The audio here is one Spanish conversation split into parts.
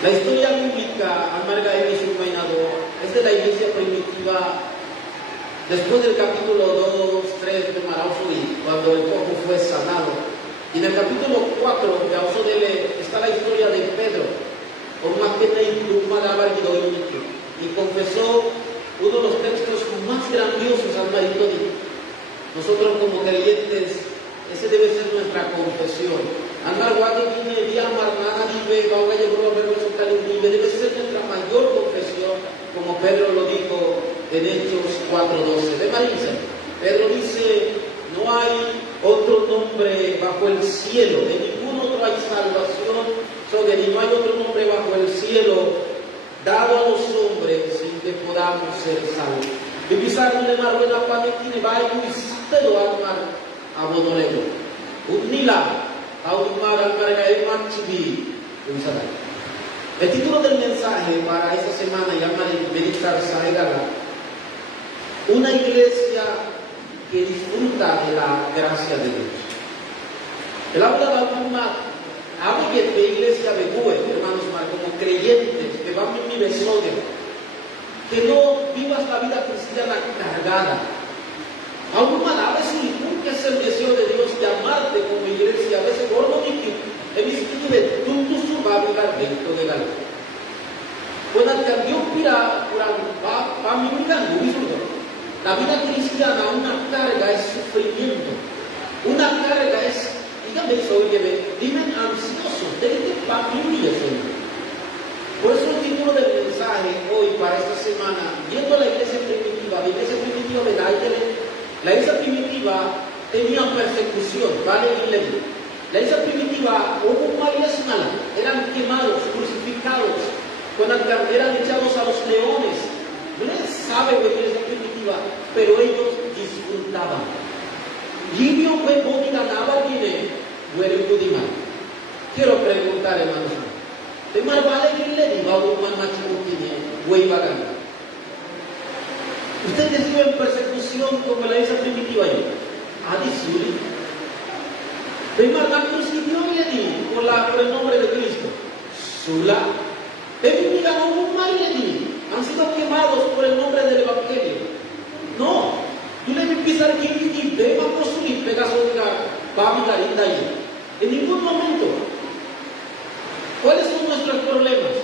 La historia bíblica, Amarga y su reinado, es de la iglesia primitiva después del capítulo 2, 3 de Marausui, cuando el cojo fue sanado. Y en el capítulo 4 de Ausodele está la historia de Pedro, con una pena y pluma de Abarguidoínito, y confesó uno de los textos más grandiosos al marido. Nosotros como creyentes, ese debe ser nuestra confesión. Debe ser nuestra mayor confesión, como Pedro lo dijo en Hechos 4:12. De Marisa, Pedro dice: no hay otro nombre bajo el cielo, de ningún otro hay salvación, no hay otro nombre bajo el cielo dado a los hombres sin que podamos ser salvos. Bibisar de Marruena Panetine Bayu y Sitelo Almar Abodolero. Unila, Aumar Almarga Emanchibi. El título del mensaje para esta semana llama Meditar Saegala. Una iglesia que disfruta de la gracia de Dios. El habla de alguna habla de iglesia de Bue, hermanos, como creyentes que van en mi besogue, que no vivas la vida cristiana cargada. Alguna a veces nunca es el deseo de Dios llamarte como iglesia, a veces por lo mismo, he visto que tú subas a dentro de la luz. Cuando el cambio va mirando, la vida cristiana, una carga es sufrimiento, una carga es, dígame eso, dime ansioso, tengo familia, Señor. Por eso el título del mensaje hoy para esta semana, viendo la iglesia primitiva de la iglesia primitiva tenía persecución, ¿vale? La iglesia primitiva hubo varias malas, eran quemados, crucificados, cuando eran echados a los leones. No les sabe la iglesia primitiva, pero ellos disfrutaban. Quiero preguntar, hermanos, ¿de mal vale que le diga a un man ustedes viven persecución como la iglesia primitiva? Adisuri. ¿De mal la crucifixión le di por el nombre de Cristo? Sula. ¿De mi un mal le di? Han sido quemados por el nombre del Evangelio. No, tú le empiezas a decir que deba construir Pegaso de Babilarinda ahí. En ningún momento. ¿Cuáles son nuestros problemas?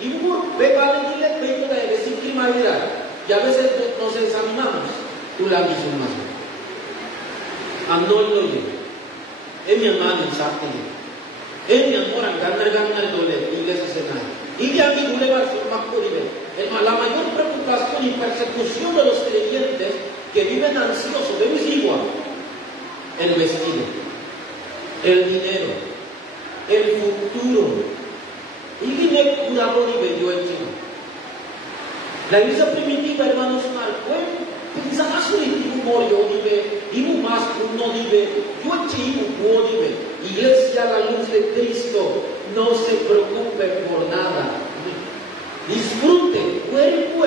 Y uno ve valentín el pecho de decir criminalidad. Y a veces nos examinamos. Tú la mismo más. Amnol lo llevo. Es mi hermano en Sáquile. Es mi amor en ganar dole. Iglesia Senai. Y de aquí tú le vas a ser más por nivel. La mayor preocupación y persecución de los creyentes que viven ansiosos de mis igual, el vestido, el dinero, el futuro. Y dime cuidado y bello el Señor. La iglesia primitiva, hermanos, pensaba sobre el morio, y más no dive, iglesia a la luz de Cristo, no se preocupe por nada. Disfrute, cuerpo,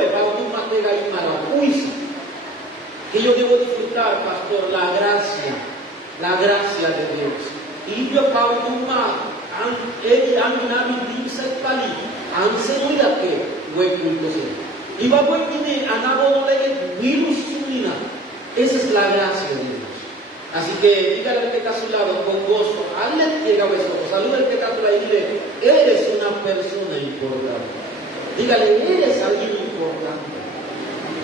que yo debo disfrutar, pastor, la gracia de Dios. Y yo y va a esa es la gracia de Dios. Así que dígale al que está a su lado con gozo, hazle que saluda al que está a su lado y dile: eres una persona importante. Dígale: eres alguien importante.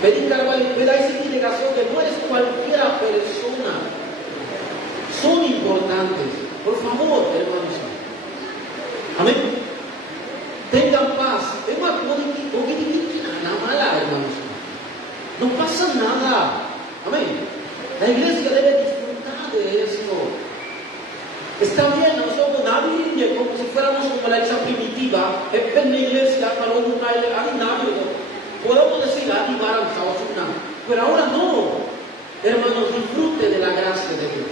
Pedá esa indicación que no eres cualquier persona. Son importantes. Por favor, hermanos. Amén. Tengan paz. Nada mala, hermanos. No pasa nada. Amén. La iglesia debe disfrutar de esto. Está bien, nosotros nadie, como si fuéramos como la iglesia primitiva, en la iglesia, podemos decir, pero ahora no. Hermanos, disfrute de la gracia de Dios.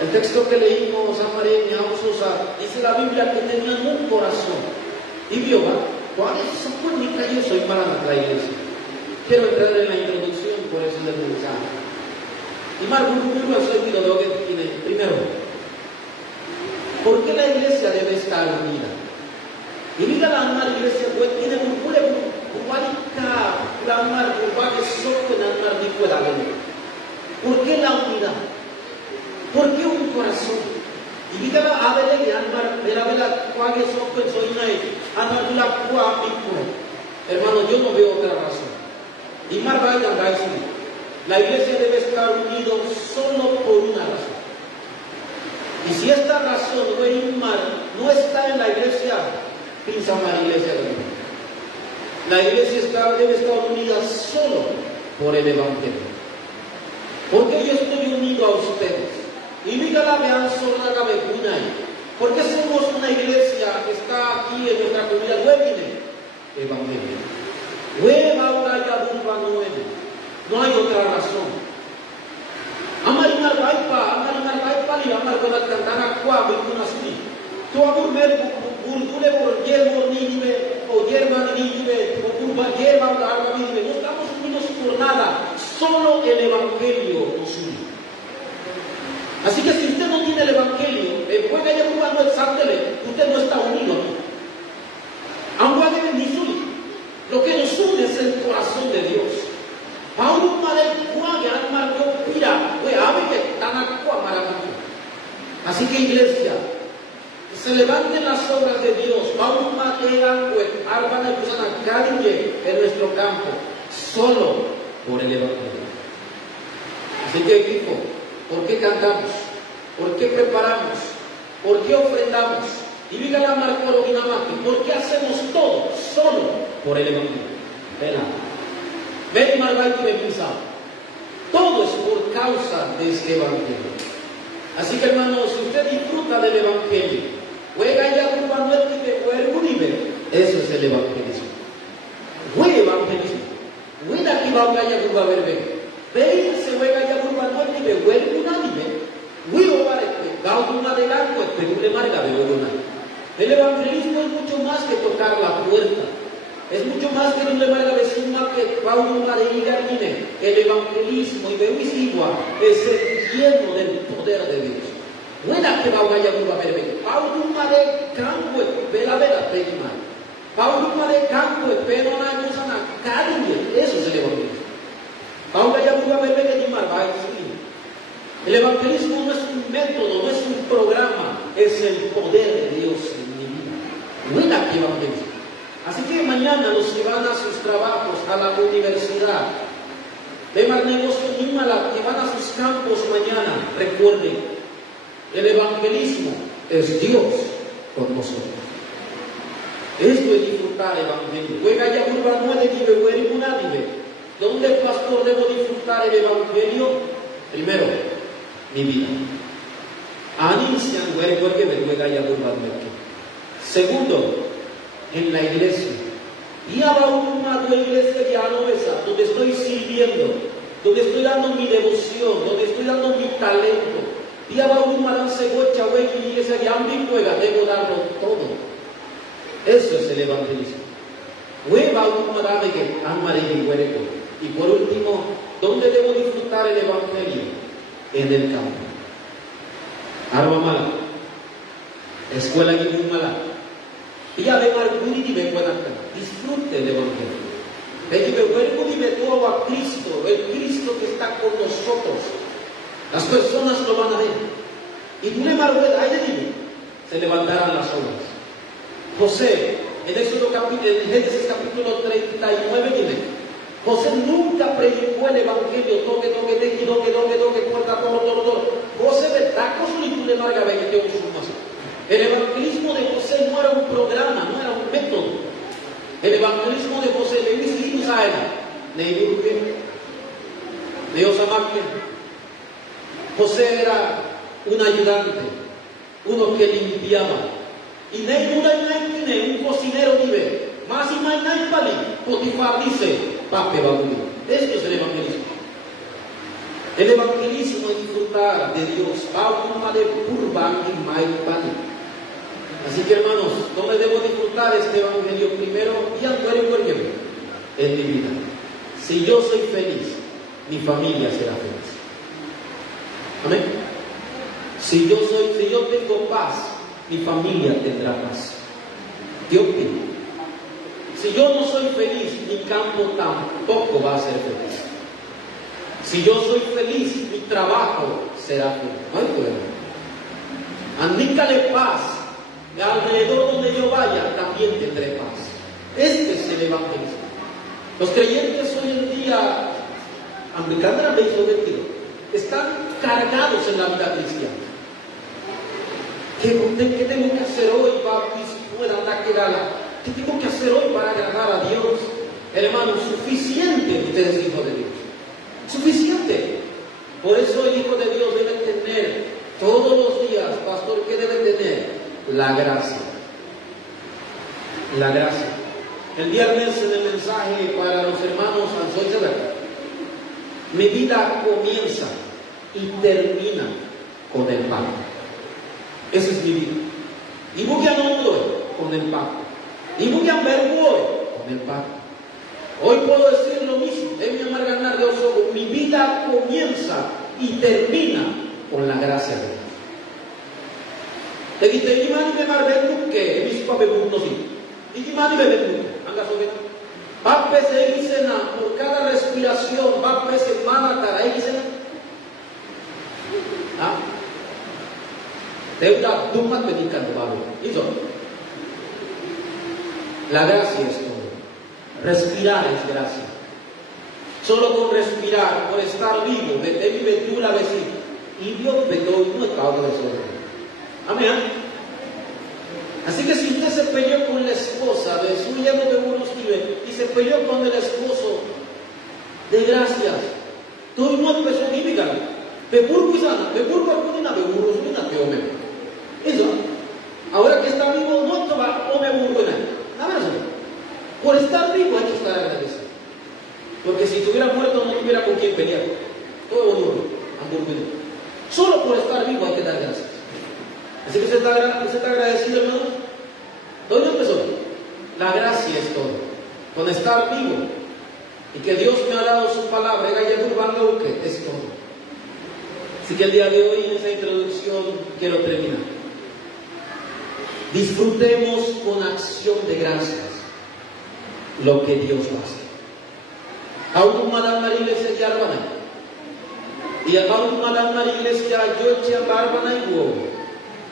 El texto que leímos, Amareña, Sosa, dice la Biblia que tenían un corazón. Y vio, ¿cuál es esa pública? Yo soy para la iglesia. Quiero entrar en la introducción, por eso del mensaje. Y Marco, primero, ¿por qué la iglesia debe estar unida? Y mira la mar iglesia wet tiene un pule cualica la mar que soco en el mar de cuela. ¿Por qué la unidad? ¿Por qué un corazón? Y vi que la ave de almar de la vela cuague soco en soina almar de la cua mi cua. Hermano, yo no veo otra razón. Y mar va a la iglesia debe estar unida solo por una razón. Y si esta razón no está en la iglesia, piensa la iglesia de Dios. La iglesia debe estar unida solo por el Evangelio. Porque yo estoy unido a ustedes. Y diga la vean solo la cabecuna. Porque somos una iglesia que está aquí en nuestra comunidad. Evangelio. No hay otra razón. Amarinar Baipa, y amar con la cantana cuava y una así. Tu amor burgule por hierba nive, o hierba nive, o curva hierba o larga nive. No estamos unidos por nada, solo el Evangelio nos une. Así que si usted no tiene el Evangelio, juega ya jugando el sándele, usted no está unido aquí. Aunque debe ni suyo. Lo que nos une es el corazón de Dios. Paulo así que iglesia, se levanten las obras de Dios. Paulo en nuestro campo, solo por el Evangelio. Así que equipo, ¿por qué cantamos? ¿Por qué preparamos? ¿Por qué ofrendamos? Y diga la Marco ¿por qué hacemos todo? Solo por el Evangelio. Ven Margaito y pensar. Todo es por causa de este Evangelio. Así que hermanos, si usted disfruta del Evangelio, juega ya con eso es el evangelismo. Fue evangelismo. Buena que va a ya con verbe. Ve se juega ya con y de vuelve un anime. Muy obarete, gauduna de largo, pero le marga de una. El evangelismo es mucho más que tocar la puerta. Es mucho más que no le marga de suma que gauduna de igarine. El evangelismo y de Uisigua es el lleno del poder de Dios. Buena que va a ya con verbe. Gauduna de campo, vela, pegima. Gauduna de campo, pero no hay cosa nada. Eso es el evangelismo. Gauduna ya con verbe que ni marga. El evangelismo no es un método, no es un programa, es el poder de Dios en mi vida. Buena que evangelismo. Así que mañana los que van a sus trabajos, a la universidad, temas negocios, que van a sus campos mañana, recuerden, el evangelismo es Dios con nosotros. Esto es disfrutar el evangelio. Juega ya curva nueve y una nive. ¿Dónde, pastor, debo disfrutar el evangelio? Primero, mi vida. Segundo, en la iglesia. Y habrá una iglesia de Anovesa, donde estoy sirviendo, donde estoy dando mi devoción, donde estoy dando mi talento. Y habrá una lancegocha, y iglesia de Ambicuega, debo darlo todo. Eso es el evangelismo. Y por último, ¿dónde debo disfrutar el evangelio? En el campo. Arma mala. Escuela y muy mala. Y ya ven al y ven buena. Disfrute el evangelio. Ven todo a Cristo, el Cristo que está con nosotros. Las personas lo van a ver. Y tú le marruedas, ahí le digo, se levantarán las obras. José, en Génesis capítulo 39, dime. José nunca predicó el evangelio, toque, puerta, todo. José de tacos y tú le marga el evangelismo de José no era un programa, no era un método. El evangelismo de José le dice a él, José era un ayudante, uno que limpiaba. Y un cocinero vive. Más y más pali. Potifar dice, pape babuli. Esto es el evangelismo. El evangelismo es disfrutar de Dios. Así que hermanos, ¿dónde debo disfrutar este evangelio? Primero, en mi vida. Si yo soy feliz, mi familia será feliz. Amén. Si yo tengo paz, mi familia tendrá paz. Dios mío. Si yo no soy feliz, mi campo tampoco va a ser feliz. Si yo soy feliz, mi trabajo será feliz. Ay, bueno. Andícale paz. Alrededor donde yo vaya, también tendré paz. Este es el evangelismo. Los creyentes hoy en día, están cargados en la vida cristiana. ¿Qué tengo que hacer hoy para ¿Qué tengo que hacer hoy para agradar a Dios? Hermano, suficiente usted es hijo de Dios. Suficiente. Por eso el hijo de Dios debe tener todos los días, pastor, ¿qué debe tener? La gracia. La gracia. El viernes en el mensaje para los hermanos mi vida comienza y termina con el pacto. Esa es mi vida. Y voy a con el pacto. Y voy a ver con el pacto. Hoy puedo decir lo mismo. Mi vida comienza y termina con la gracia de Dios. Por cada respiración, la gracia es todo. Respirar es gracia. Solo con respirar, por estar vivo, y Dios no acaba de eso. Amén. Así que si usted se peleó con la esposa de su hijo de unos y se peleó con el esposo, de gracias. Tú no empezó a vivir. Eso. Ahora que está vivo, no te va a por estar vivo hay que estar agradecido. Porque si estuviera muerto no tuviera con quién pelear. Todo duro, solo por estar vivo hay que dar gracias. Así que usted está agradecido, hermano. ¿Dónde empezó? La gracia es todo. Con estar vivo y que Dios me ha dado su palabra, es todo. Así que el día de hoy en esta introducción quiero terminar. Disfrutemos con acción de gracias lo que Dios va a hacer. Aún Madame María Iglesia Yarbana y aún Madame María Iglesia Yochia Barbana y Hugo.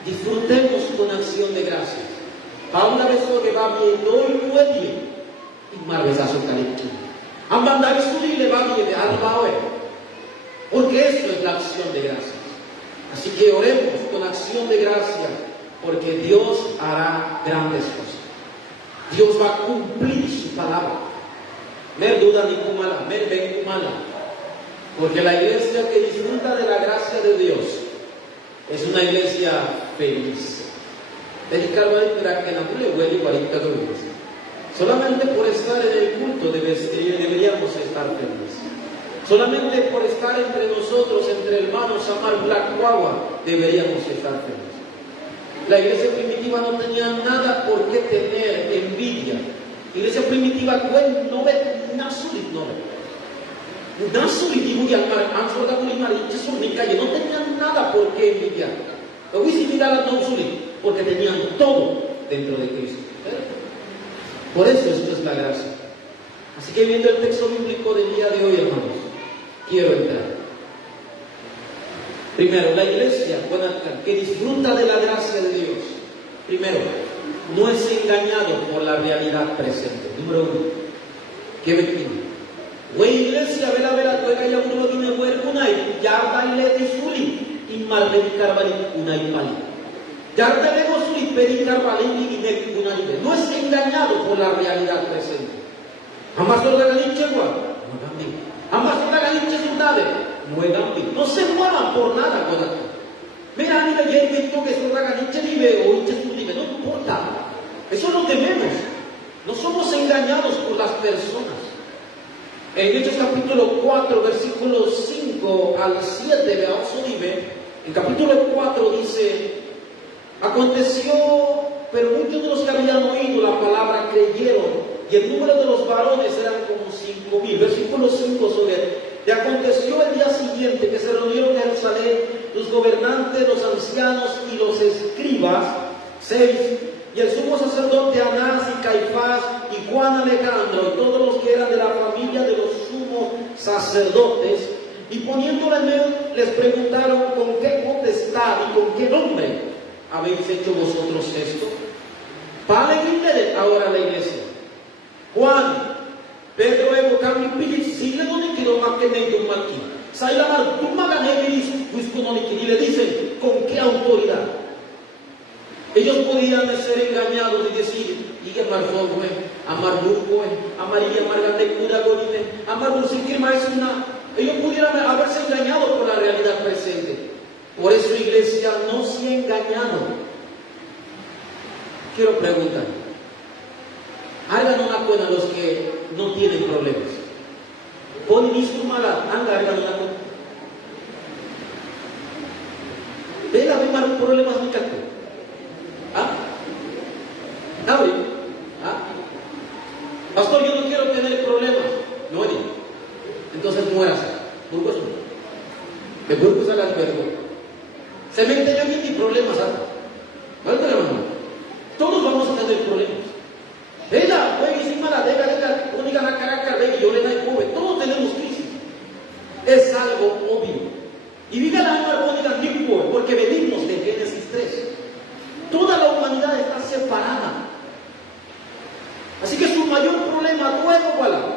Disfrutemos con acción de gracias. A una vez que va bien, hoy puede y marvesazo calentito. A mandar su le va bien de alma hoy. Porque esto es la acción de gracias. Así que oremos con acción de gracias, porque Dios hará grandes cosas. Dios va a cumplir su palabra. Mer duda ni kumala, mer ven kumala. Porque la iglesia que disfruta de la gracia de Dios es una iglesia feliz. Solamente por estar en el culto deberíamos estar felices. Solamente por estar entre nosotros, entre hermanos, amar Black Guagua, deberíamos estar felices. La iglesia primitiva no tenía nada por qué tener envidia. La iglesia primitiva no tenían nada por qué envidiar. Porque tenían todo dentro de Cristo. Por eso esto es la gracia. Así que viendo el texto bíblico del día de hoy, hermanos, quiero entrar. Primero, la iglesia que disfruta de la gracia de Dios, primero, no es engañado por la realidad presente. Número uno, ¿qué me pide? Güey, iglesia, vela, tú eres ya uno tiene huerco, ya baile de suli, y mal de carbali, una y pali. Ya te vemos suli, pedi carbali, y de una y no es engañado por la realidad presente. Jamás lo hagan en Chegua, no también. Jamás lo hagan en Chesundade, no se muevan por nada con aquí. Mira, a mí me llega que esto hagan en Chelibe o en Chesundade, no importa. Eso no tememos. No somos engañados por las personas. En Hechos capítulo 4, versículos 5 al 7, veamos en capítulo 4 dice: aconteció, pero muchos de los que habían oído la palabra creyeron, y el número de los varones eran como 5,000. Versículo 5 sobre. Y aconteció el día siguiente que se reunieron en Jerusalén los gobernantes, los ancianos y los escribas, 6, y el sumo sacerdote Anás y Caifás y Juan Alejandro y todos los que eran de la familia de los sumos sacerdotes, y poniéndole en medio les preguntaron: ¿con qué potestad y con qué nombre habéis hecho vosotros esto? Vale, ahora la iglesia. Juan, Pedro, Evo, Kami, Pili, si le doy que no más que me dio mal aquí. Sailamar, tú me gané y le dicen: ¿con qué autoridad? Ellos podían ser engañados y decir: y que marfón, amar burgo, amaría margante cura gorine, amar bursikir maesuna. Ellos pudieran haberse engañado por la realidad presente. Por eso, iglesia, no se ha engañado. Quiero preguntar: hagan una cuenta los que no tienen problemas. Ponen instrumala, hagan una cuenta. Ven a ver problemas de calco. ¿Ah? ¿Abre? ¿Ah? Pastor, yo no quiero tener problemas. No, oye. Entonces muérase. Burgos no. De Burgos a las vergüenzas. Cementerio y problemas, ¿sabes? ¿Cuál es la mano? Todos vamos a tener problemas. Ella, güey, encima la deja, única la cara, y yo le da el joven. Todos tenemos crisis. Es algo obvio. Y diga la alma armónica, porque venimos de Génesis 3. Toda la humanidad está separada. Así que su mayor problema,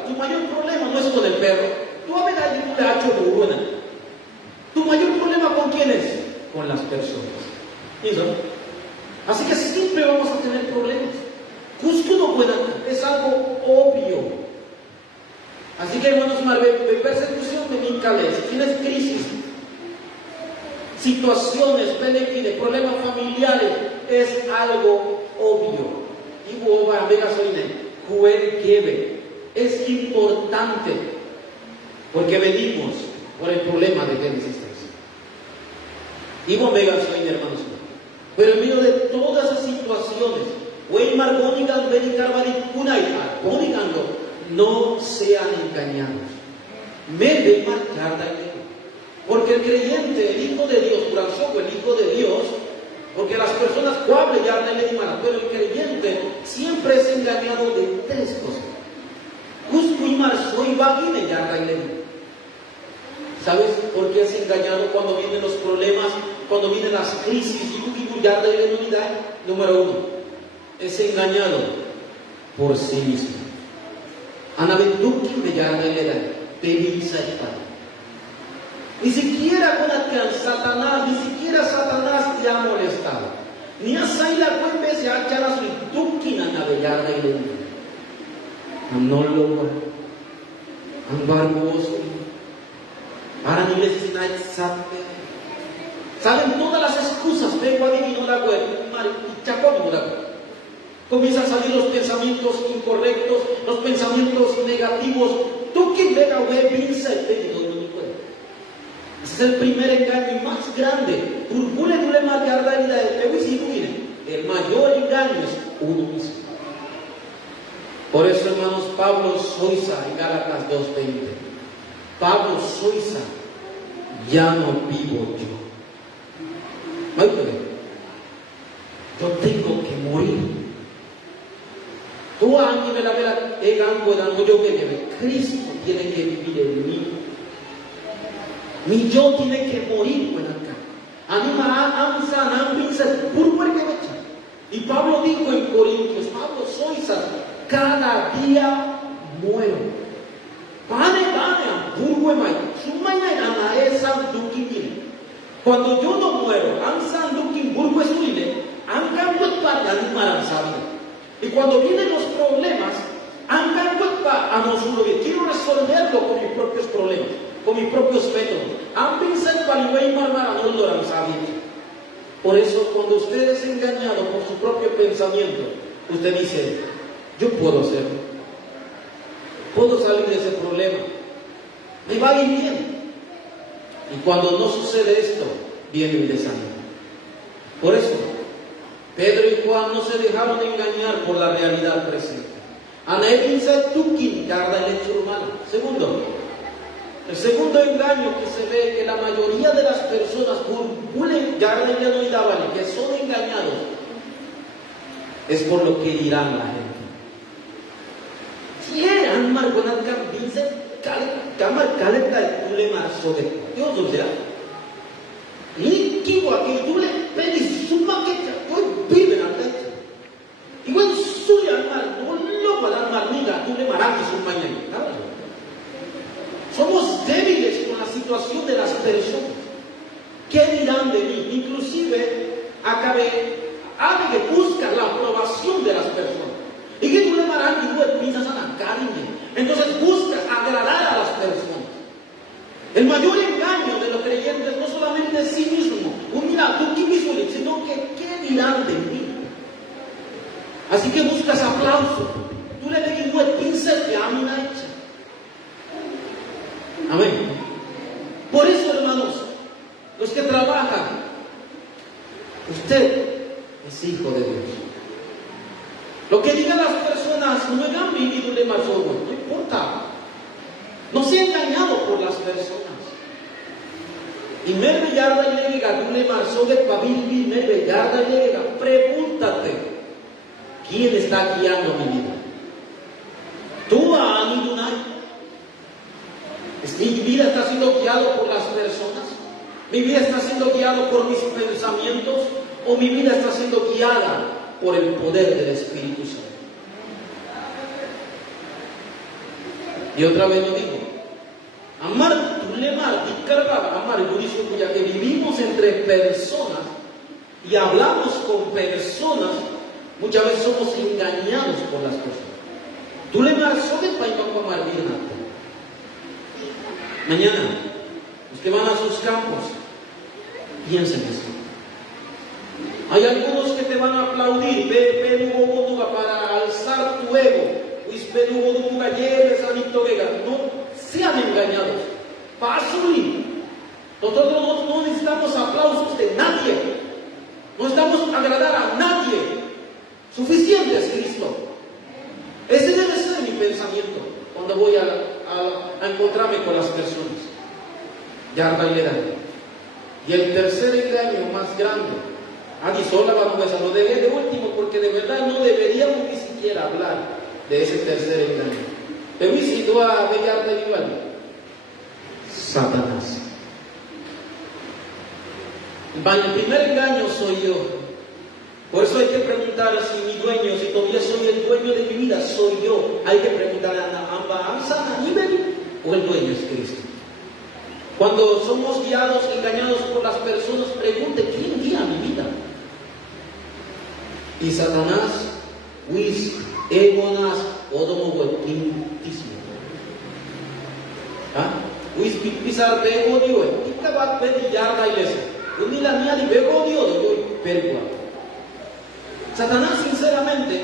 su mayor problema no es con el perro. Tú a ver ahí un gacho burbuena. Tu mayor problema ¿con quién es? Con las personas. ¿Eso? Así que siempre vamos a tener problemas. Justo no pueda, es algo obvio. Así que hermanos, de persecución de Micales, si tienes crisis, situaciones, beneficios, problemas familiares, es algo obvio. Y vos, amiga, es importante, porque venimos por el problema de Génesis 3. Y vos, amiga, hermanos, pero en medio de todas esas situaciones, no sean engañados. Porque el creyente, el Hijo de Dios, el Hijo de Dios, porque las personas pero el creyente siempre es engañado de tres cosas. ¿Sabes por qué es engañado cuando vienen los problemas, cuando vienen las crisis? Número uno, es engañado por sí mismo. Ni siquiera con Satanás, te ha molestado. Ni a Saila Cuembes ya charas y Tukina navegar de él. No lo Ambargoso. Para ni les saben todas las excusas, vengo a no la web, y chacón no la web. Comienzan a salir los pensamientos incorrectos, los pensamientos negativos. Tú quien venga a web, piensa y te no puede. Ese es el primer engaño y más grande. El mayor engaño es uno mismo. Por eso, hermanos, Pablo Soiza en Gálatas 2:20. Pablo Soiza, ya no vivo yo. Yo tengo que morir. Tú año de la vela, yo que Cristo tiene que vivir en mí. Mi yo tiene que morir por acá. Y Pablo dijo en Corintios, Pablo Soiza, cada día muero. Cuando yo no muero, y cuando vienen los problemas, quiero resolverlo con mis propios problemas, con mis propios métodos. Por eso, cuando usted es engañado por su propio pensamiento, usted dice: yo puedo hacerlo, puedo salir de ese problema, me va a ir bien. Y cuando no sucede esto, viene el desánimo. Por eso, Pedro y Juan no se dejaron engañar por la realidad presente. Segundo, el segundo engaño que se ve, que la mayoría de las personas que son engañados, es por lo que dirán la gente. Quieran marcar cambinse, cámara caleta tú le marzo de Dios, o sea, y kiwa que tú le pedís su maqueta, pues viven al techo. Y bueno, suya mar, no lo va a dar marmiga, tú le maracas un mañana. Somos débiles con la situación de las personas. ¿Qué dirán de mí? Inclusive, acabé que buscar la aprobación de las personas. Y que tú le maracas y tú piensas a la carne. Entonces buscas agradar a las personas. El mayor engaño de los creyentes no solamente es sí mismo, mira, tú qué mismo, sino que ¿qué dirán de mí? Así que buscas aplauso. Tú le dices, no es pincel que a mí me echa. Amén. Por eso, hermanos, los que trabajan, usted es hijo de Dios. Lo que digan las personas, no han vivido de más oro, no importa. No sea engañado por las personas. Y me yarda y llega, tú le marzo de pabil, me yarda y llega, pregúntate, ¿quién está guiando mi vida? Tú, Ani Dunay. Mi vida está siendo guiado por las personas. Mi vida está siendo guiado por mis pensamientos, o mi vida está siendo guiada por el poder del Espíritu Santo. Y otra vez lo digo, amar, tú le amar, ya que vivimos entre personas y hablamos con personas, muchas veces somos engañados por las personas. Tú le amar, sobre para amar bien. Mañana, los que van a sus campos, piensen eso. Hay algunos que te van a aplaudir, para alzar tu ego. No sean engañados. Nosotros no necesitamos aplausos de nadie. No necesitamos agradar a nadie. Suficiente es Cristo. Ese debe ser mi pensamiento cuando voy a encontrarme con las personas. Y el tercer engaño más grande, lo debería de último, porque de verdad no deberíamos ni siquiera hablar de ese tercer engaño. Pero si tú a Satanás. El primer engaño soy yo. Por eso hay que preguntar si mi dueño, si todavía soy el dueño de mi vida, soy yo. Hay que preguntar o el dueño es Cristo. Cuando somos guiados, engañados por las personas, pregunte, ¿quién guía mi vida? Y Satanás, egonas, odomoguetintísimo. Pisar bego dio, y va a pedir ya la iglesia. La mía de bego dio, Satanás, sinceramente,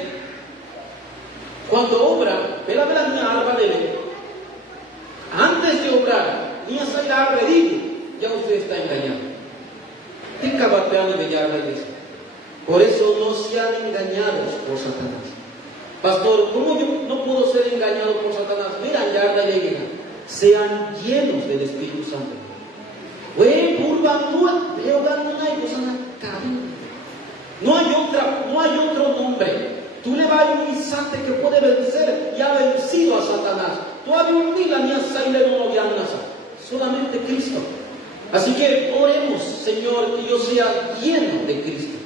cuando obra, vela mía alba de él. Antes de obrar, ni a salir a pedir, ya usted está engañado. Por eso no sean engañados por Satanás. Pastor, ¿cómo yo no puedo ser engañado por Satanás? Mira, ya la llega. Sean llenos del Espíritu Santo. No hay otro nombre. Tú le vas a un instante que puede vencer y ha vencido a Satanás. Tú has solamente Cristo. Así que oremos, Señor, que yo sea lleno de Cristo,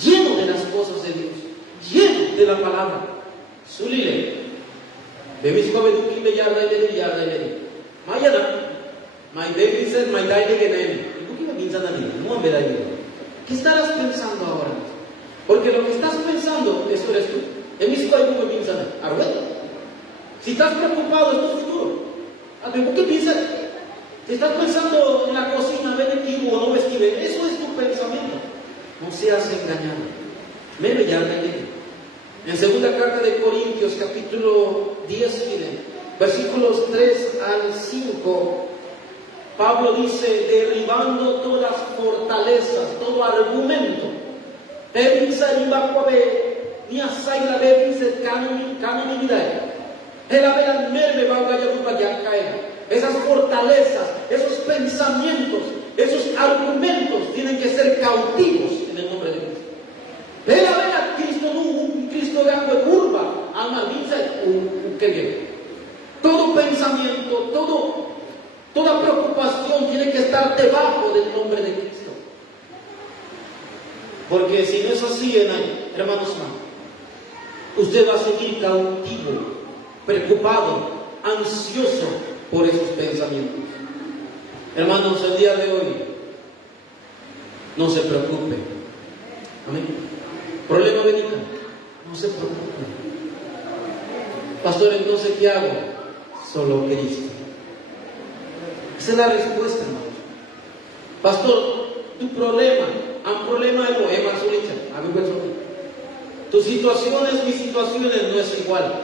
lleno de las cosas de Dios, lleno de la palabra. Sulile, de mis jóvenes que me yarda y le Mayana, my baby said, my daddy que ¿qué estarás pensando ahora? Porque lo que estás pensando, eso eres tú. En mi ciudad no me piensan, si estás preocupado, es tu futuro. ¿Qué piensas? Si estás pensando en la cocina, ven aquí o no me esquive, eso es tu pensamiento. No seas engañado. Me yarda en segunda carta de Corintios, capítulo 10, versículos 3 al 5, Pablo dice, derribando todas fortalezas, todo argumento. Esas fortalezas, esos pensamientos, esos argumentos tienen que ser cautivos en el nombre de Cristo. Cristo no alma dice que todo pensamiento, toda preocupación tiene que estar debajo del nombre de Cristo. Porque si no es así, hermanos, usted va a seguir cautivo, preocupado, ansioso por esos pensamientos. Hermanos, el día de hoy, no se preocupe. Amén. Problema médico, no se preocupe. Pastor, entonces, ¿qué hago? Solo Cristo. Esa es la respuesta, hermanos. Pastor, tu problema, un problema es más tus situaciones, mis situaciones no es igual,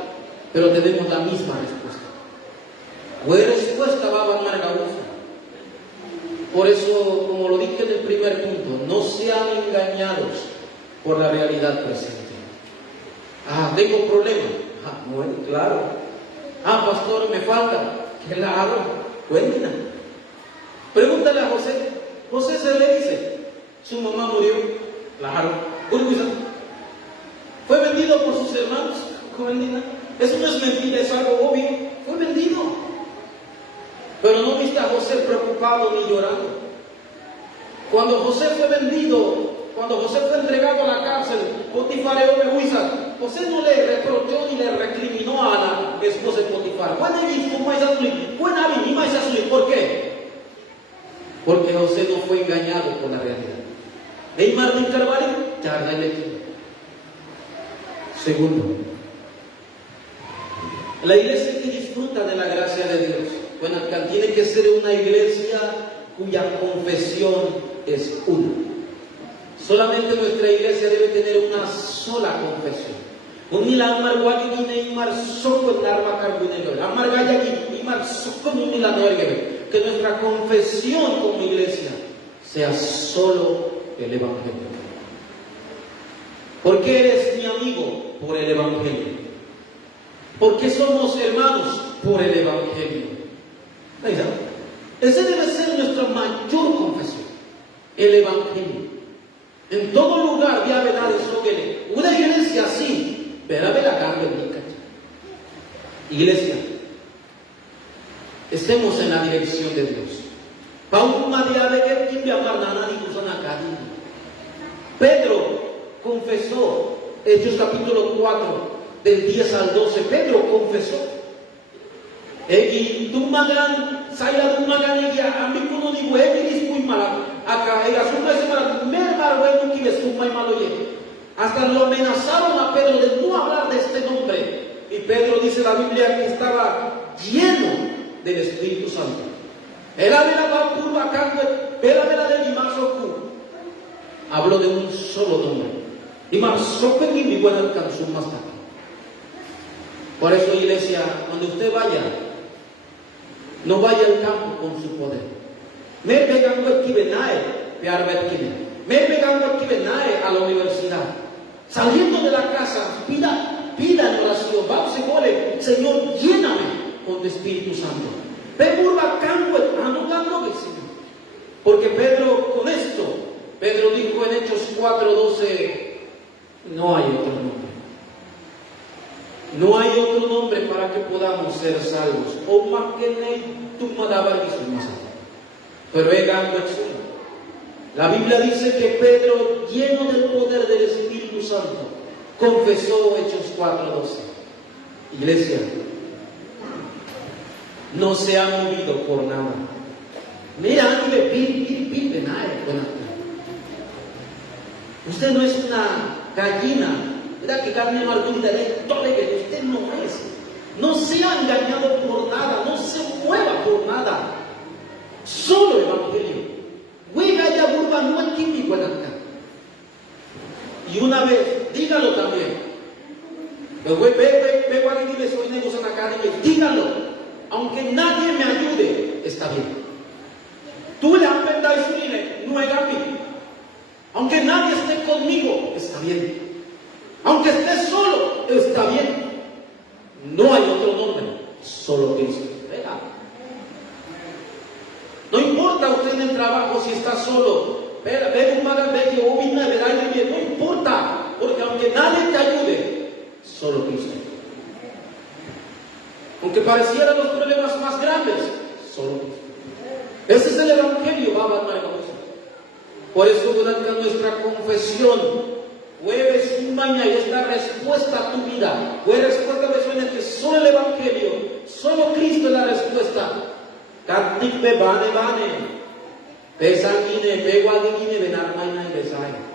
pero tenemos la misma respuesta. La respuesta va a amargarosa. Por eso, como lo dije en el primer punto, no sean engañados por la realidad presente. Tengo problemas. Bueno, claro. Pastor, me falta. ¿Qué la hago? Cuéntenla. Pregúntale a José. José se le dice, su mamá murió. Claro. Fue vendido por sus hermanos. Eso no es mentira, es algo obvio. Fue vendido. Pero no viste a José preocupado ni llorando. Cuando José fue vendido, cuando José fue entregado a la cárcel, Potifar José no le reprochó ni le recriminó a la esposa de Potifar. ¿Por qué? Porque José no fue engañado por la realidad. Segundo, la iglesia que disfruta de la gracia de Dios, tiene que ser una iglesia cuya confesión es una. Solamente nuestra iglesia debe tener una sola confesión. Que nuestra confesión como iglesia sea solo el Evangelio. ¿Por qué eres mi amigo? Por el Evangelio. ¿Por qué somos hermanos? Por el Evangelio. Esa debe ser nuestra mayor confesión, el Evangelio. En todo lugar ya verá de una iglesia así, verá la carne bíblica. Iglesia, estemos en la dirección de Dios. Pedro confesó, Hechos capítulo 4, del 10 al 12, Pedro confesó. Hasta lo amenazaron a Pedro de no hablar de este nombre. Y Pedro dice la Biblia que estaba lleno del Espíritu Santo. Habló de un solo nombre. Por eso, iglesia, cuando usted vaya, no vaya al campo con su poder. A la universidad. Saliendo de la casa, pida en oración. Vamos y mole, Señor, lléname con tu Espíritu Santo. Porque Pedro, con esto, Pedro dijo en Hechos 4:12, no hay otro nombre. No hay otro nombre para que podamos ser salvos. Pero la Biblia dice que Pedro, lleno del poder del Espíritu Santo, confesó Hechos 4:12. Iglesia, no se ha movido por nada. Mira, usted no es una gallina, ¿verdad? Que carne margulita de todo que usted no es. No sea engañado por nada, no se mueva por nada. Solo Evangelio. Y una vez, dígalo también. Dígalo. Aunque nadie me ayude, está bien. Tú le aprendas a decirle, no es a mí. Aunque nadie esté conmigo, está bien. Aunque esté solo, está bien. No hay otro nombre, solo Cristo. No importa usted en el trabajo si está solo. No importa, porque aunque nadie te ayude, solo Cristo. Aunque parecieran los problemas más grandes, solo Cristo. Ese es el Evangelio, Baba Marcos. Por eso durante nuestra confesión, jueves y mañana, esta respuesta a tu vida, fue respuesta de que solo el Evangelio, solo Cristo es la respuesta. Katik be bane bane, pesangine, peguadine, benarmaina y besai.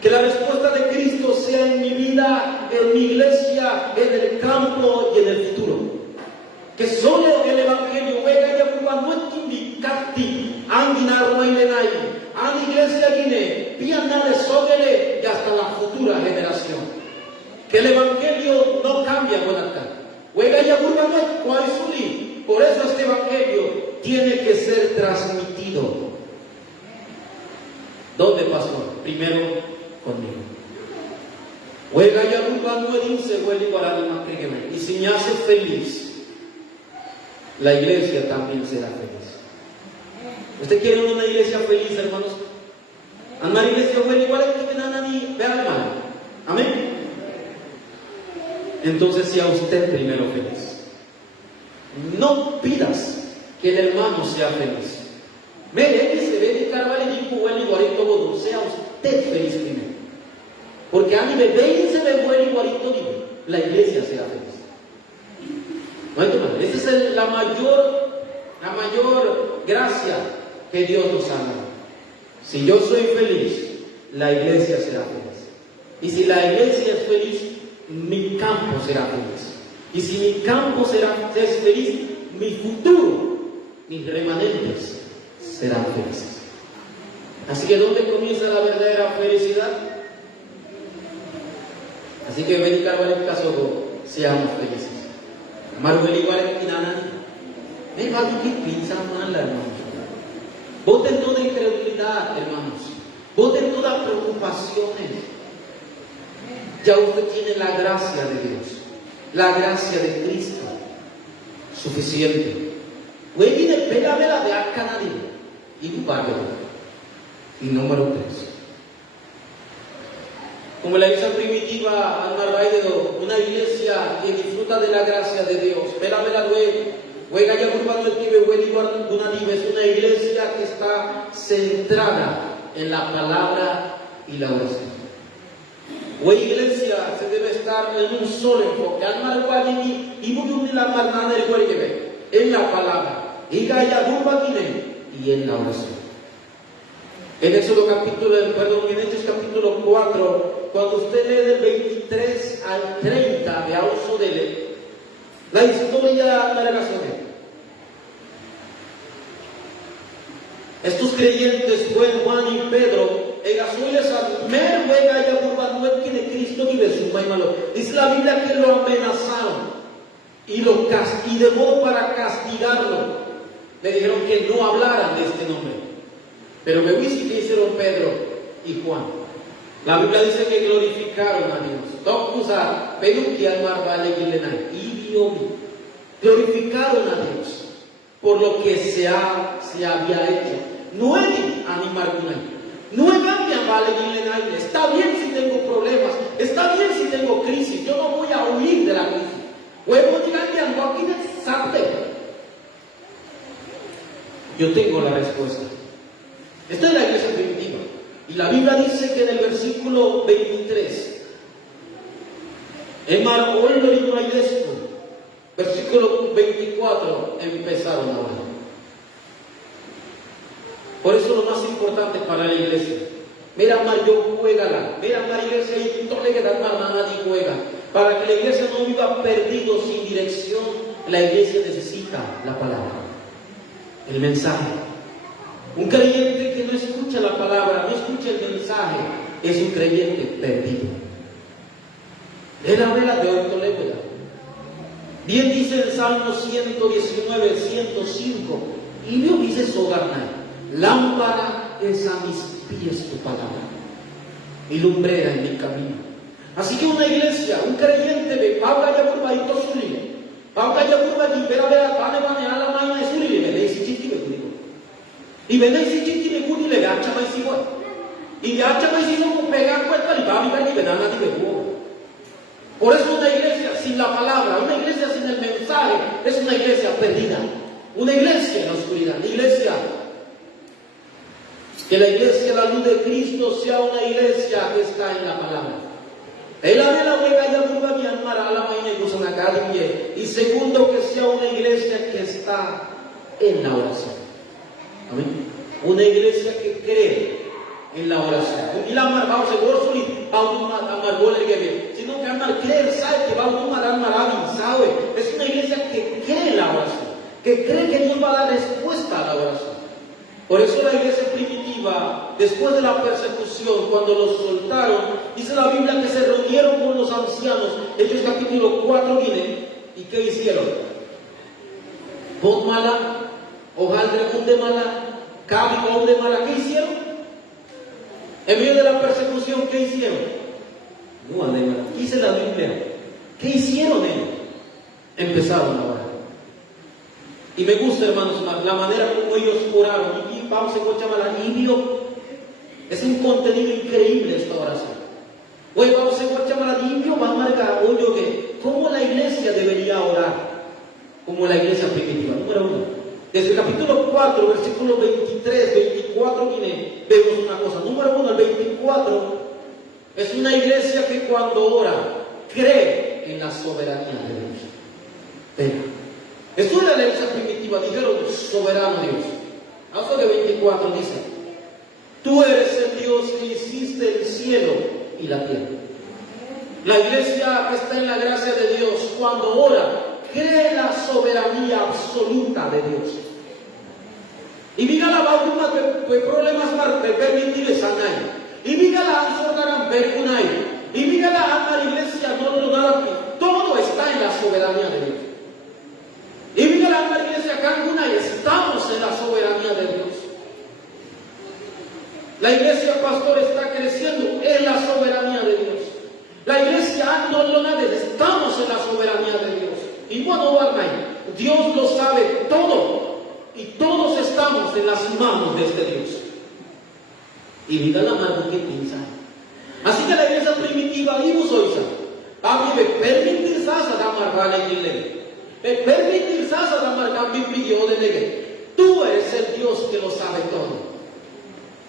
Que la respuesta de Cristo sea en mi vida, en mi iglesia, en el campo y en el futuro. Que solo el Evangelio venga y acuba no indicati, anginar mailenai, an iglesia guine, piana de sógele y hasta la futura generación. Que el Evangelio no cambia con acá. Venga y acuba no cuarisuli. Por eso este Evangelio tiene que ser transmitido. ¿Dónde, pastor? Primero conmigo. Venga y acuba no dice, y si me hace feliz, la iglesia también será feliz. ¿Usted quiere una iglesia feliz, hermanos? Una iglesia feliz, igual que nadie vea al mal. Amén. Entonces sea usted primero feliz. No pidas que el hermano sea feliz. Mire, que se ve de carval y dijo, bueno, igualito todo. Sea usted feliz primero. Porque a mí me ve y se ve bueno, igualito digo, la iglesia será feliz. Esa es la mayor gracia que Dios nos ha dado. Si yo soy feliz, la iglesia será feliz. Y si la iglesia es feliz, mi campo será feliz. Y si mi campo es feliz, mi futuro, mis remanentes serán felices. Así que ¿dónde comienza la verdadera felicidad? Así que ven y cargar el caso, seamos felices. Marvel igual que nada. Me va a decir que piensa mal, hermanos. Voten toda incredulidad, hermanos. Voten todas preocupaciones. Ya usted tiene la gracia de Dios, la gracia de Cristo, suficiente. Hoy viene pegamela de acá nadie y un par de. Y número 3. Como la iglesia primitiva, una iglesia que disfruta de la gracia de Dios. Es una iglesia que está centrada en la palabra y la oración. O iglesia se debe estar en un solo enfoque. En la palabra y en la oración. En Hechos capítulo 4, cuando usted lee del 23 al 30 de Auso de Ley, la historia de la relación. Estos creyentes, Juan y Pedro, en azules mer juega ya por no tiene Cristo ni de su malo. Dice la Biblia que lo amenazaron y de modo para castigarlo, le dijeron que no hablaran de este nombre. Pero me dice que hicieron Pedro y Juan. La Biblia dice que glorificaron a Dios. Glorificaron a Dios por lo que se había hecho. No es animar con él. No es vale. Está bien si tengo problemas. Está bien si tengo crisis. Yo no voy a huir de la crisis. Yo tengo la respuesta. Esta es la iglesia primitiva. Y la Biblia dice que en el versículo 23, versículo 24, empezaron a orar. Por eso lo más importante para la iglesia. Mira, yo juégala. Mira, iglesia, y no le queda nadie juega. Para que la iglesia no viva perdido, sin dirección, la iglesia necesita la palabra, el mensaje. Un creyente que no escucha la palabra, no escucha el mensaje, es un creyente perdido. Era vela de ortolépeda. Bien dice el Salmo 119, 105, y Dios dice sogarnay, lámpara es a mis pies tu palabra, y lumbrera en mi camino. Así que una iglesia, un creyente de Pauga ya por Baito Zulile, Pauga ya por Baito, pero vane a la mañana de Zulile, me le dice chiqui, y me dice chiqui, me cuni le gacha más igual. Y gacha más igual con pegar cuenta y va a vivir y venana de huevo. Por eso una iglesia, si sin la palabra, una iglesia sin el mensaje, es una iglesia perdida. Una iglesia en la oscuridad. Que la iglesia, la luz de Cristo, sea una iglesia que está en la palabra. Y segundo, que sea una iglesia que está en la oración. Amén. Una iglesia que cree en la oración. Sino que amar creer, sabe que es una iglesia que cree en la oración, que cree que Dios va a dar respuesta a la oración. Por eso la iglesia primitiva, después de la persecución, cuando los soltaron, dice la Biblia que se reunieron con los ancianos. Hechos capítulo 4 viene, ¿y qué hicieron? Pon mala, hojaldre de mala, cabi de mala, ¿qué hicieron? En medio de la persecución, ¿qué hicieron? No, ¿qué dice la Biblia? ¿Qué hicieron ellos? Empezaron a orar. Y me gusta, hermanos, la manera como ellos oraron. Y vamos a escuchar la Libio. Es un contenido increíble esta oración. Hoy vamos a escuchar la Libio, va a marcar hoy que cómo la iglesia debería orar, como la iglesia primitiva. Número 1. Desde el capítulo 4, versículos 23, 24, vemos una cosa. Número 1, el 24, es una iglesia que cuando ora, cree en la soberanía de Dios. Venga. Esto era la iglesia primitiva, dijeron, soberano Dios. Hasta que 24 dice, tú eres el Dios que hiciste el cielo y la tierra. La iglesia que está en la gracia de Dios, cuando ora, cree la soberanía absoluta de Dios. Y diga la bautuma que problemas de permitir sanar. Y diga la ansorgaran pergunay. Y diga la iglesia no lo da aquí. Todo está en la soberanía de Dios. Y diga la iglesia cangunay, estamos en la soberanía de Dios. La iglesia pastor está creciendo en la soberanía de Dios. La iglesia no lo nada, estamos en la soberanía de Dios. Y bueno, Dios lo sabe todo. Y todos estamos en las manos de este Dios. Y diga la mano que piensa. Así que la iglesia primitiva, y vos oís, a mí me permitir sasa de amar vale y le. Me permitir sasa de amar cambio pidió de le. Tú eres el Dios que lo sabe todo.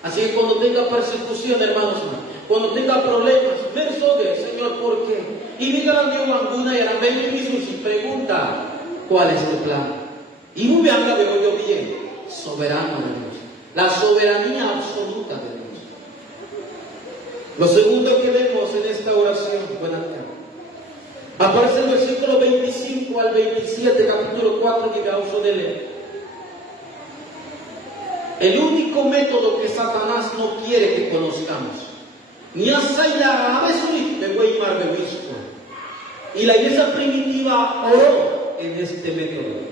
Así que cuando tenga persecución, hermanos, cuando tenga problemas, me sogue, Señor, ¿por qué? Y diga la Dios alguna y a la Jesús y pregunta, ¿cuál es tu plan? Y muy bien, de hoy bien, soberano de Dios, la soberanía absoluta de Dios. Lo segundo que vemos en esta oración, aparece el versículo 25 al 27, capítulo 4 de Gauso de Ley. El único método que Satanás no quiere que conozcamos, ni a veces me voy a llamar de visto. Y la iglesia primitiva oró en este método.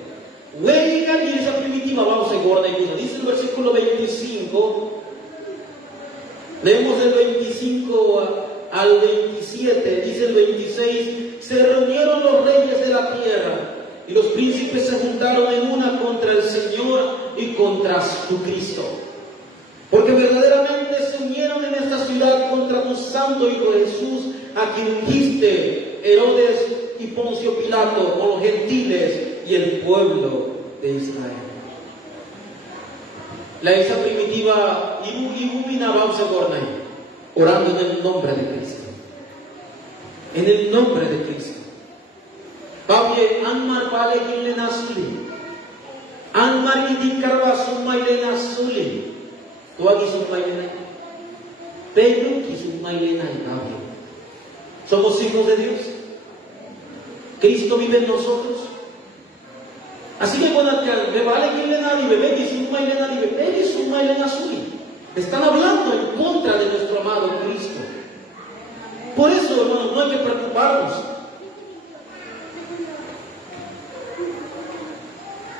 La iglesia primitiva, vamos a guardar y dice el versículo 25, leemos del 25 al 27, dice el 26, se reunieron los reyes de la tierra y los príncipes se juntaron en una contra el Señor y contra su Cristo. Porque verdaderamente se unieron en esta ciudad contra tu santo Hijo Jesús, a quien ungiste, Herodes y Poncio Pilato, con los gentiles y el pueblo de Israel. La iglesia primitiva, orando en el nombre de Cristo. En el nombre de Cristo. Babye anmar vale gilena suli. Anmar idikarwa sumailena suli. Tuagi sumailena. Pedro ki sumailena babye. Somos hijos de Dios. Cristo vive en nosotros. Así que cuando me vale gilena di bebé ki sumailena di bebé ki sumailena suli. Están hablando en contra de nuestro amado Cristo. Por eso, hermanos, no hay que preocuparnos.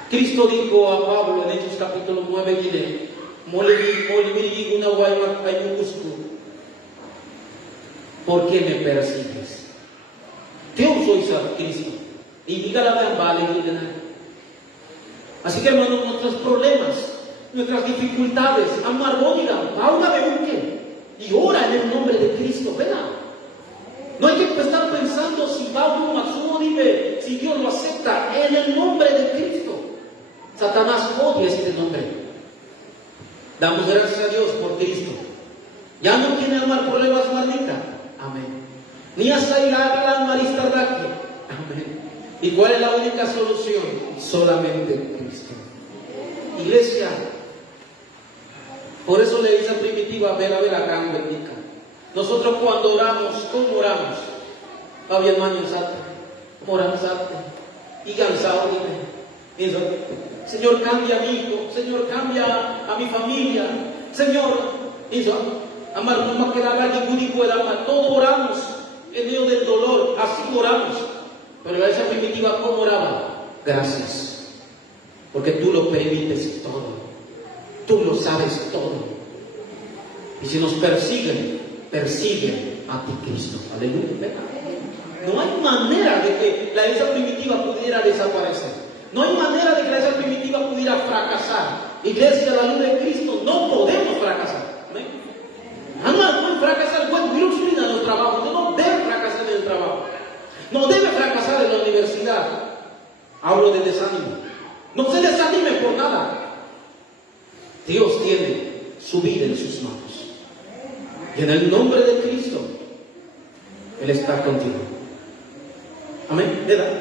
Cristo dijo a Pablo en Hechos capítulo 9, ¿por qué me persigues? ¿Qué sois a Cristo? Y dígale a vale. Así que, hermanos, nuestros problemas, nuestras dificultades, y ora en el nombre de Cristo, ¿verdad? No hay que estar pensando si va a un en el nombre de Cristo. Satanás odia este nombre. Damos gracias a Dios por Cristo. Ya no tiene amar problemas maldita. Amén. Ni a Sailá Maristadaque. Amén. ¿Y cuál es la única solución? Solamente Cristo. Iglesia, por eso le dice a Primitiva, vela gran bendica. Nosotros cuando oramos, ¿cómo oramos? Había hermano ¿cómo oramos? Y cansado, dime. Señor, cambia a mi hijo. Señor, cambia a mi familia. Señor, amar, no que la todo oramos en medio del dolor, así oramos. Pero la iglesia primitiva, ¿cómo oraba? Gracias, porque tú lo permites todo, tú lo sabes todo. Y si nos persiguen a ti, Cristo. Aleluya. No hay manera de que la iglesia primitiva pudiera desaparecer. No hay manera de que la iglesia primitiva pudiera fracasar. Iglesia, a la luz de Cristo, no podemos fracasar. No puede fracasar. Bueno, Dios en los trabajos. Usted no debe fracasar en el trabajo. No debe fracasar en la universidad. Hablo de desánimo. No se desanime por nada. Dios tiene su vida en sus manos. Y en el nombre de Cristo, Él está contigo. Amén. ¿Verdad?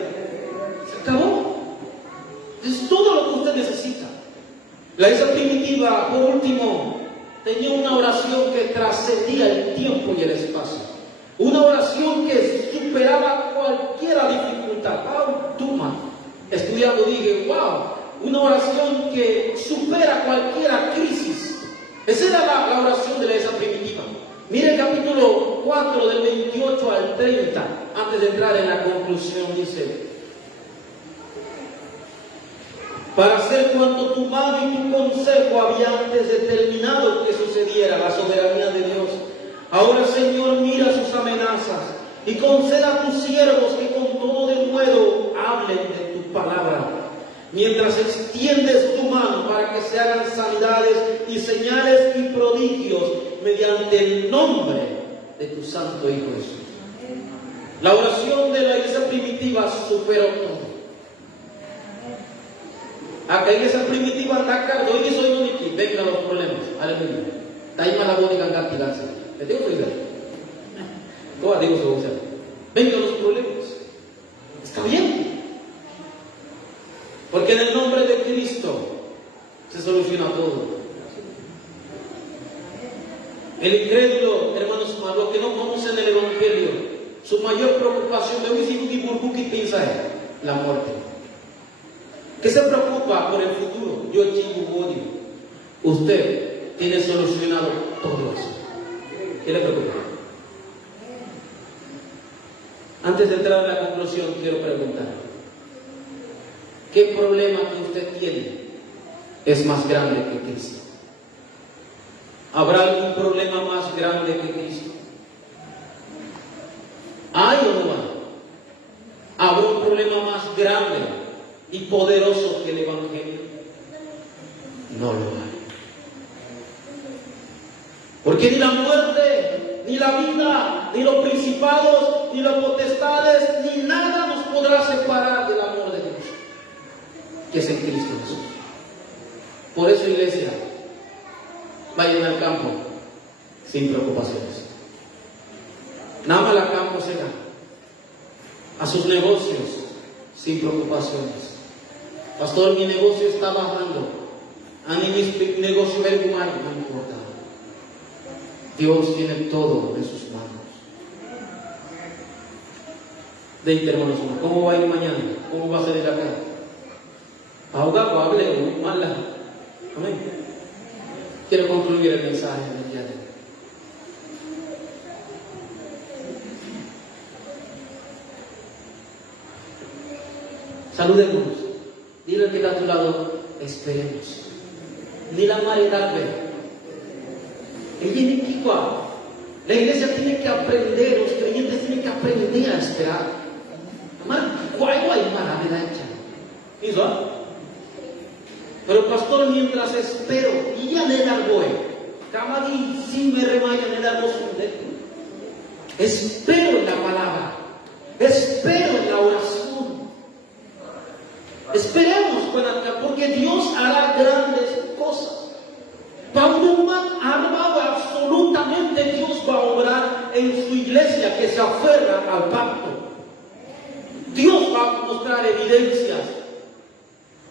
Se acabó. Es todo lo que usted necesita. La iglesia primitiva, por último, tenía una oración que trascendía el tiempo y el espacio. Una oración que superaba cualquier dificultad. Estudiando dije, wow, una oración que supera cualquier crisis. Esa era la oración de la iglesia primitiva. Mire el capítulo 4 del 28 al 30, antes de entrar en la conclusión, dice: para hacer cuanto tu mano y tu consejo había antes determinado que sucediera, la soberanía de Dios. Ahora, Señor, mira sus amenazas y conceda a tus siervos que con todo denuedo hablen de tu palabra, mientras extiendes tu mano para que se hagan sanidades y señales y prodigios mediante el nombre de tu Santo Hijo Jesús. La oración de la iglesia primitiva superó todo. Acá iglesia primitiva anda cargo, hoy soy único, venga los problemas, aleluya. Taima la bonica cantigarse. ¿Le digo que diga? ¿Cómo digo su voz? Venga los problemas. Está bien. Porque en el nombre de Cristo se soluciona todo. El incrédulo, hermanos, los que no conocen el Evangelio, su mayor preocupación piensa es la muerte. ¿Qué se preocupa por el futuro? Yo odio. Usted tiene solucionado todo eso. ¿Qué le preocupa? Antes de entrar a la conclusión, quiero preguntar: ¿qué problema que usted tiene es más grande que Cristo? ¿Habrá algún problema más grande que Cristo? ¿Hay o no hay? ¿Habrá un problema más grande y poderoso que el Evangelio? No lo hay. Porque ni la muerte, ni la vida, ni los principados, ni los potestades, ni nada nos podrá separar del amor de Dios, que es en Cristo Jesús. Por eso, iglesia, vayan al campo sin preocupaciones. Nada más al campo se da. A sus negocios sin preocupaciones. Pastor, mi negocio está bajando. A mí mi negocio va mal, no importa. Dios tiene todo en sus manos. Deite, hermanos, ¿cómo va a ir mañana? ¿Cómo va a salir acá? Ahogado, hable, mala. Amén. Quiero concluir el mensaje del día de hoy. Saludemos. Dile al que está a tu lado: esperemos. Ni la maridad ve. La iglesia tiene que aprender, los creyentes tienen que aprender a esperar. Pero pastor, mientras espero, y ya le largo, Camadi sin me remaya le largo su. Espero en la palabra, espero en la oración. Esperemos, porque Dios hará grandes cosas. Absolutamente Dios va a obrar en su iglesia que se aferra al pacto. Dios va a mostrar evidencias.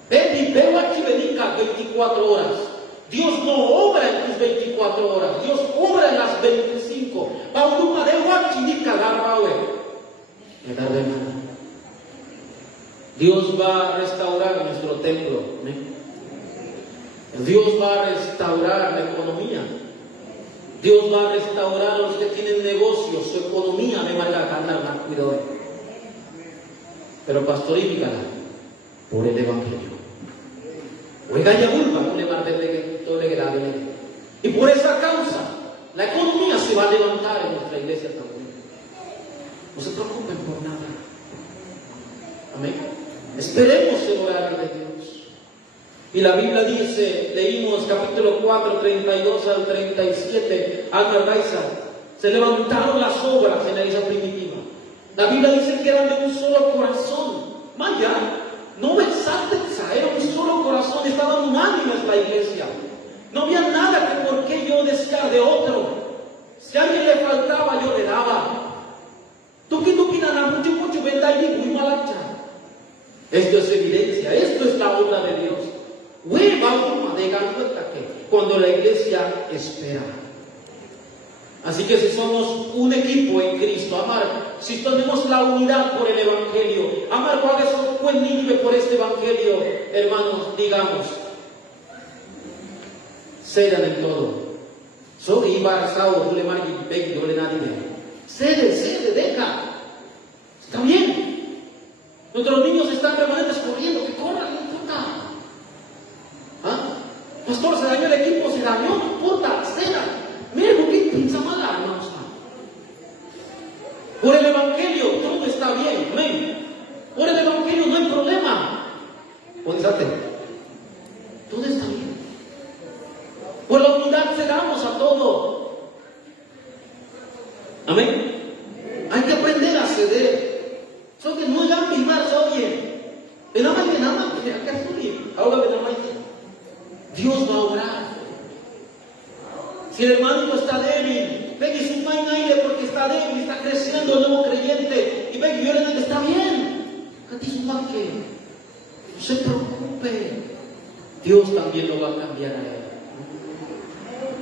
Veo aquí 24 horas. Dios no obra en tus 24 horas. Dios obra en las 25. Dios va a restaurar nuestro templo. Dios va a restaurar la economía. Dios va a restaurar a los que tienen negocios, su economía. Cuidado. Pero pastor y por el evangelio. Y por esa causa, la economía se va a levantar en nuestra iglesia también. No se preocupen por nada. Amén. Esperemos el horario de Dios. Y la Biblia dice, leímos capítulo 4, 32 al 37, se levantaron las obras en la iglesia primitiva. La Biblia dice que eran de un solo corazón. Maya, no exacto, era un solo corazón, estaban unánimes la iglesia. No había nada que por qué yo desear de otro. Si a alguien le faltaba, yo le daba. Esto es evidencia, esto es la obra de Dios. Cuando la iglesia espera. Así que si somos un equipo en Cristo, amar, si tenemos la unidad por el Evangelio, amar, cuál es el buen nivel por este Evangelio, hermanos, digamos, cedan en todo. Soy embarazado, tú le marques, yo le nadie. Cede, deja. Está bien. Nuestros niños están permanentes corriendo, que corran, no importa. Pastor, se dañó el equipo, se dañó, no importa, ceda. Mire, ¿por qué piensa mal, hermanos? Por el Evangelio todo está bien, amén. Por el Evangelio no hay problema. Todo está bien. Por la unidad cedamos a todo. Amén. Hay que aprender a ceder. Solo que no hagan mismar, oye. Dios va a orar. Si el hermano está débil, ve que su mainaile porque está débil, está creciendo el nuevo creyente, y ve que yo le digo, está bien. No se preocupe. Dios también lo va a cambiar a él.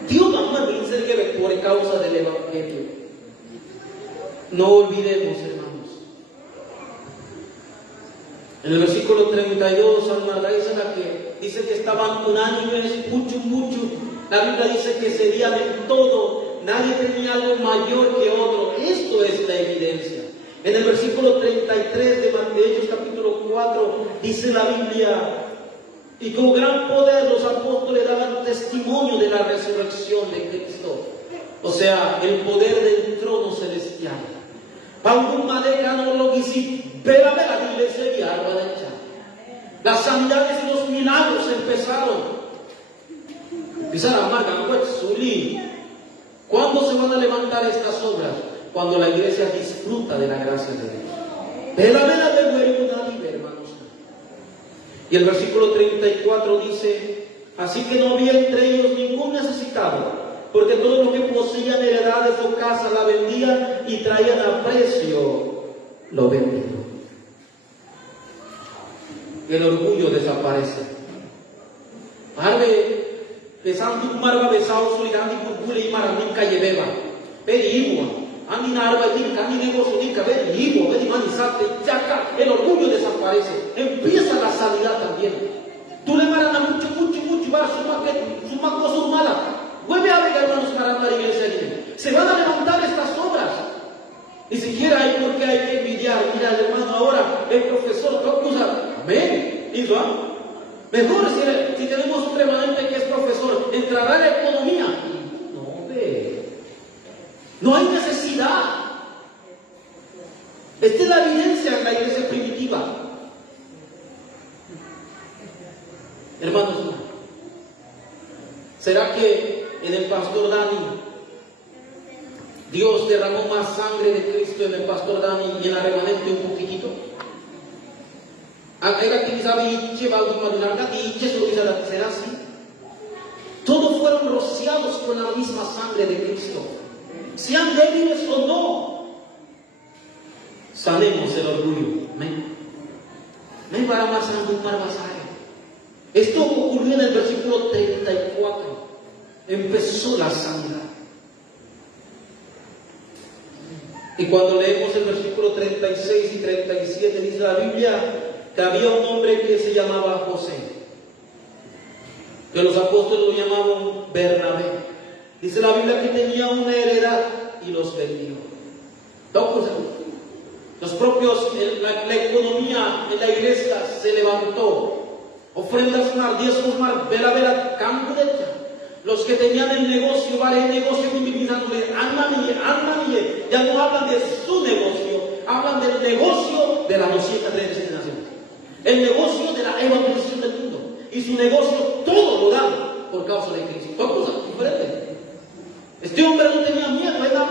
Dios va a vencer por causa del Evangelio. No olvidemos, hermanos. En el versículo 32, dice que estaban unánimes, mucho. La Biblia dice que serían en todo, nadie tenía algo mayor que otro. Esto es la evidencia. En el versículo 33 de Mateo capítulo 4, dice la Biblia, y con gran poder los apóstoles daban testimonio de la resurrección de Cristo. O sea, el poder del trono celestial. Las sanidades y los milagros empezaron. ¿Cuándo se van a levantar estas obras? Cuando la iglesia disfruta de la gracia de Dios. Hermanos. Y el versículo 34 dice, así que no había entre ellos ningún necesitado, porque todos los que poseían heredades o casa la vendían y traían a precio lo vendido. El orgullo desaparece. Besando un marba besado solidando y curcule y maramin calle beba. Pedimos. Ani narba y ani negocio ni cabe y vedi manizate yaca. El orgullo desaparece. Empieza la sanidad también. Tú le maras mucho para sumar cosas malas. Vuelve a ver, hermanos, para la iglesia. Se van a levantar estas obras. Ni siquiera hay por qué hay que envidiar. Mira, hermano, ahora el profesor, amén. ¿Hizo? Mejor si tenemos un remanente que es profesor, entrará en la economía. No hay necesidad. Esta es la evidencia en la iglesia primitiva. Hermanos, ¿será que en el pastor Dani Dios derramó más sangre de Cristo en el pastor Dani y en la remanente un poquitito? Todos fueron rociados con la misma sangre de Cristo. Sean débiles o no, sanemos el orgullo. Amén. Amén. Para más pasaje. Esto ocurrió en el versículo 34. Empezó la sanidad. Y cuando leemos el versículo 36 y 37, dice la Biblia que había un hombre que se llamaba José, que los apóstoles lo llamaban Bernabé. Dice la Biblia que tenía una heredad y los vendió. Los propios, la economía en la iglesia se levantó. Ofrendas mar, diezmos mar, vela, campo de ella. Los que tenían el negocio, vale, el negocio que utilizan, ya no hablan de su negocio, hablan del negocio de las 213 naciones. El negocio de la evangelización del mundo. Y su negocio todo lo dan por causa de Cristo. Son cosas diferentes. Este hombre no tenía miedo, era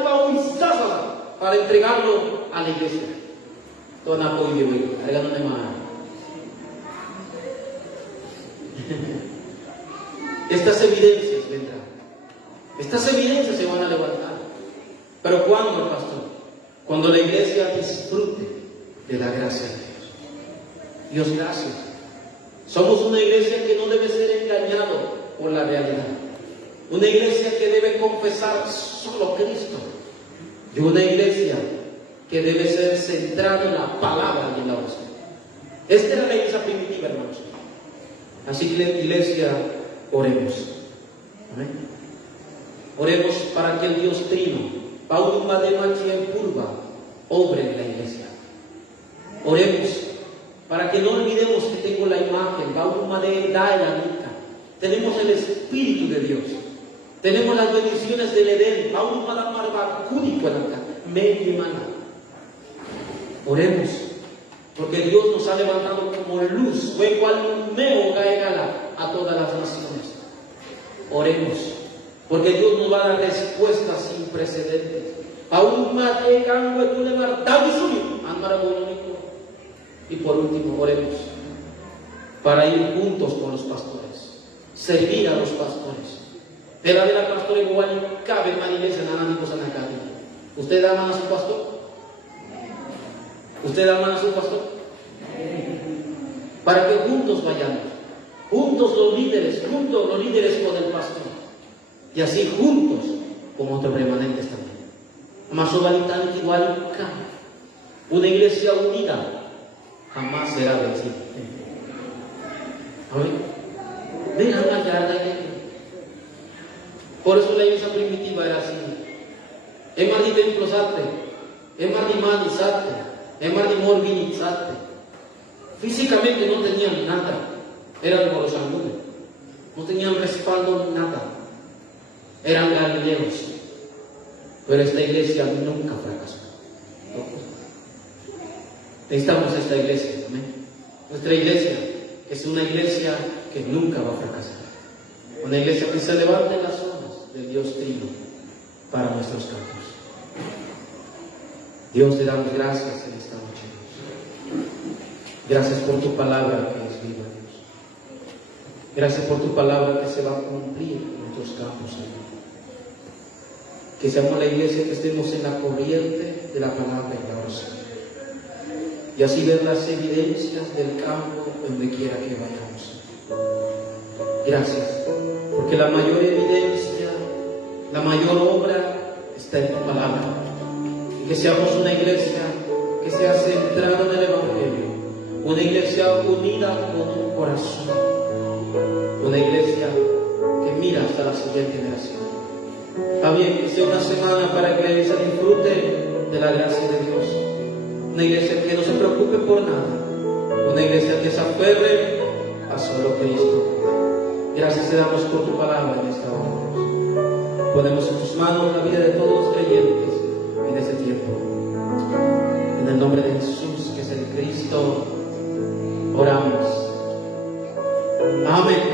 para entregarlo a la iglesia. Todo apoyo, agregando de mano. Estas evidencias vendrán. Estas evidencias se van a levantar. ¿Pero cuándo, pastor? Cuando la iglesia disfrute de la gracia de Dios. Dios, gracias. Somos una iglesia que no debe ser engañado por la realidad. Una iglesia que debe confesar solo Cristo. Y una iglesia que debe ser centrada en la palabra y en la oración. Esta era la iglesia primitiva, hermanos. Así que la iglesia, oremos. Amén. Oremos para que el Dios Trino, Paulo Mademachi en Purva, obre en la iglesia. Oremos para que no olvidemos que tengo la imagen, Paulo Mademachi, tenemos el Espíritu de Dios, tenemos las bendiciones del Edén, Paulo Mademachi, oremos. Porque Dios nos ha levantado como luz, fue cual meo gaegala a todas las naciones. Oremos, porque Dios nos va a dar respuestas sin precedentes. Y por último, oremos para ir juntos con los pastores, servir a los pastores. Pero de la pastora igual cabe marilesa nanánicos anacati. ¿Usted ama a su pastor? ¿Usted ama a su pastor? Para que juntos vayamos, juntos los líderes con el pastor, y así juntos con otros remanentes también. Masovalitán igual, una iglesia unida jamás será vencida. Por eso la iglesia primitiva era así. Es más de templos arte, es más de manis arte. Físicamente no tenían nada, eran como los ángeles, no tenían respaldo ni nada, eran galileos, pero esta iglesia nunca fracasó. Necesitamos esta iglesia, amén. Nuestra iglesia es una iglesia que nunca va a fracasar, una iglesia que se levante en las zonas del Dios Trino para nuestros campos. Dios, te damos gracias en esta noche. Gracias por tu palabra que es viva, Dios. Gracias por tu palabra que se va a cumplir en nuestros campos, Señor. Que seamos la iglesia que estemos en la corriente de la palabra y la oración. Y así ver las evidencias del campo donde quiera que vayamos. Gracias, porque la mayor evidencia, la mayor obra está en tu palabra. Y que seamos una iglesia que sea centrada en el Evangelio, una iglesia unida con un corazón, una iglesia que mira hasta la siguiente generación. También que sea una semana para que la iglesia disfrute de la gracia de Dios, una iglesia que no se preocupe por nada, una iglesia que se aferre a solo Cristo. Gracias te damos por tu palabra en esta hora. Ponemos en tus manos la vida de todos los creyentes en este tiempo. En el nombre de Jesús, que es el Cristo, oramos. Amén.